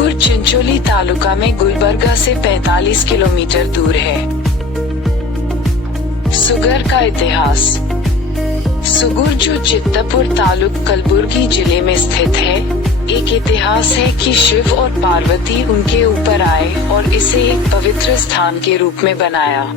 सुगुर चिंचोली तालुका में गुलबर्गा से 45 किलोमीटर दूर है। सुगर का इतिहास। सुगुर जो चित्तपुर तालुक कलबुर्गी जिले में स्थित है, एक इतिहास है कि शिव और पार्वती उनके ऊपर आए और इसे एक पवित्र स्थान के रूप में बनाया।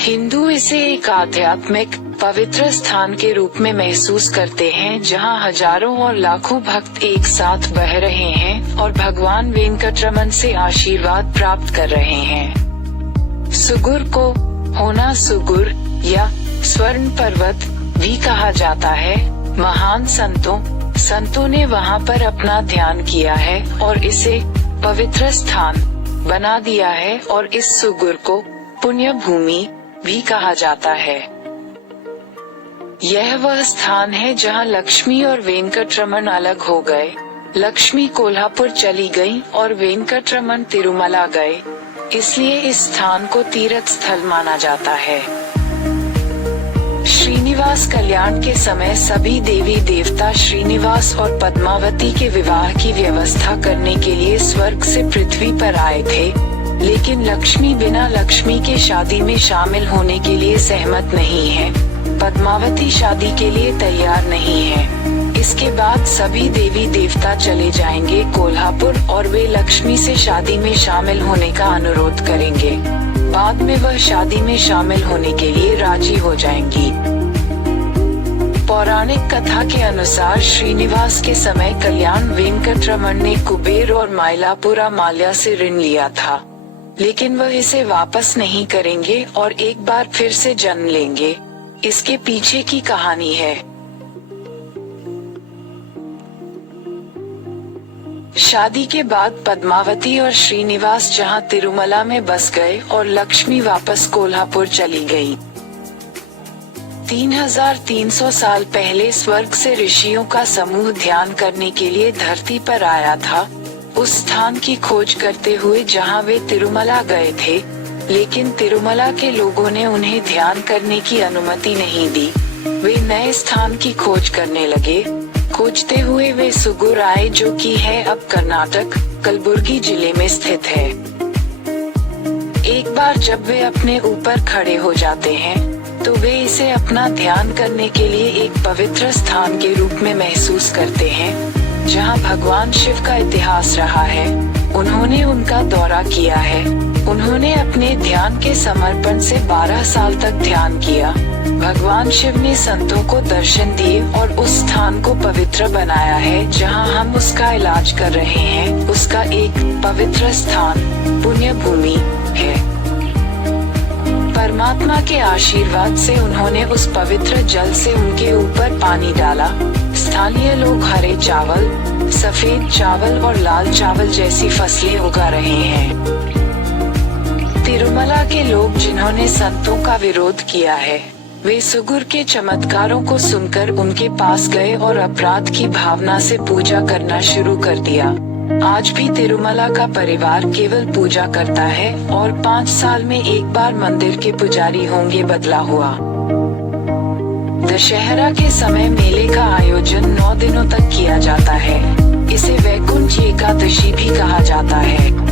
हिंदू इसे एक आध्यात्मिक पवित्र स्थान के रूप में महसूस करते हैं, जहां हजारों और लाखों भक्त एक साथ बह रहे हैं और भगवान वेंकटरमन से आशीर्वाद प्राप्त कर रहे हैं। सुगुर को होना सुगुर या स्वर्ण पर्वत भी कहा जाता है। महान संतों ने वहां पर अपना ध्यान किया है और इसे पवित्र स्थान बना दिया है और इस सुगुर को पुण्य भूमि भी कहा जाता है। यह वह स्थान है जहां लक्ष्मी और वेंकटरमन अलग हो गए। लक्ष्मी कोल्हापुर चली गई और वेंकटरमन तिरुमला गए, इसलिए इस स्थान को तीर्थ स्थल माना जाता है। श्रीनिवास कल्याण के समय सभी देवी देवता श्रीनिवास और पद्मावती के विवाह की व्यवस्था करने के लिए स्वर्ग से पृथ्वी पर आए थे, लेकिन लक्ष्मी बिना लक्ष्मी के शादी में शामिल होने के लिए सहमत नहीं है। पद्मावती शादी के लिए तैयार नहीं है। इसके बाद सभी देवी देवता चले जाएंगे कोल्हापुर और वे लक्ष्मी से शादी में शामिल होने का अनुरोध करेंगे। बाद में वह शादी में शामिल होने के लिए राजी हो जाएंगी। पौराणिक कथा के अनुसार श्रीनिवास के समय कल्याण वेंकटरमन ने कुबेर और माइलापुरा माल्या से ऋण लिया था, लेकिन वह इसे वापस नहीं करेंगे और एक बार फिर से जन्म लेंगे। इसके पीछे की कहानी है। शादी के बाद पद्मावती और श्रीनिवास जहां तिरुमला में बस गए और लक्ष्मी वापस कोल्हापुर चली गई। 3300 साल पहले स्वर्ग से ऋषियों का समूह ध्यान करने के लिए धरती पर आया था, उस स्थान की खोज करते हुए जहां वे तिरुमला गए थे, लेकिन तिरुमला के लोगों ने उन्हें ध्यान करने की अनुमति नहीं दी। वे नए स्थान की खोज करने लगे। खोजते हुए वे सुगुर आए, जो कि है अब कर्नाटक कलबुर्गी जिले में स्थित है। एक बार जब वे अपने ऊपर खड़े हो जाते हैं, तो वे इसे अपना ध्यान करने के लिए एक पवित्र स्थान के रूप में महसूस करते हैं, जहां भगवान शिव का इतिहास रहा है। उन्होंने उनका दौरा किया है। उन्होंने अपने ध्यान के समर्पण से 12 साल तक ध्यान किया। भगवान शिव ने संतों को दर्शन दिए और उस स्थान को पवित्र बनाया है जहां हम उसका इलाज कर रहे हैं। उसका एक पवित्र स्थान पुण्य भूमि है। परमात्मा के आशीर्वाद से उन्होंने उस पवित्र जल से उनके ऊपर पानी डाला। स्थानीय लोग हरे चावल, सफेद चावल और लाल चावल जैसी फसलें उगा रहे हैं। तिरुमला के लोग जिन्होंने संतों का विरोध किया है, वे सुगुर के चमत्कारों को सुनकर उनके पास गए और अपराध की भावना से पूजा करना शुरू कर दिया। आज भी तिरुमला का परिवार केवल पूजा करता है और 5 साल में एक बार मंदिर के पुजारी होंगे बदला हुआ। दशहरा के समय मेले का आयोजन 9 दिनों तक किया जाता है। इसे वैकुंठ एकादशी भी कहा जाता है।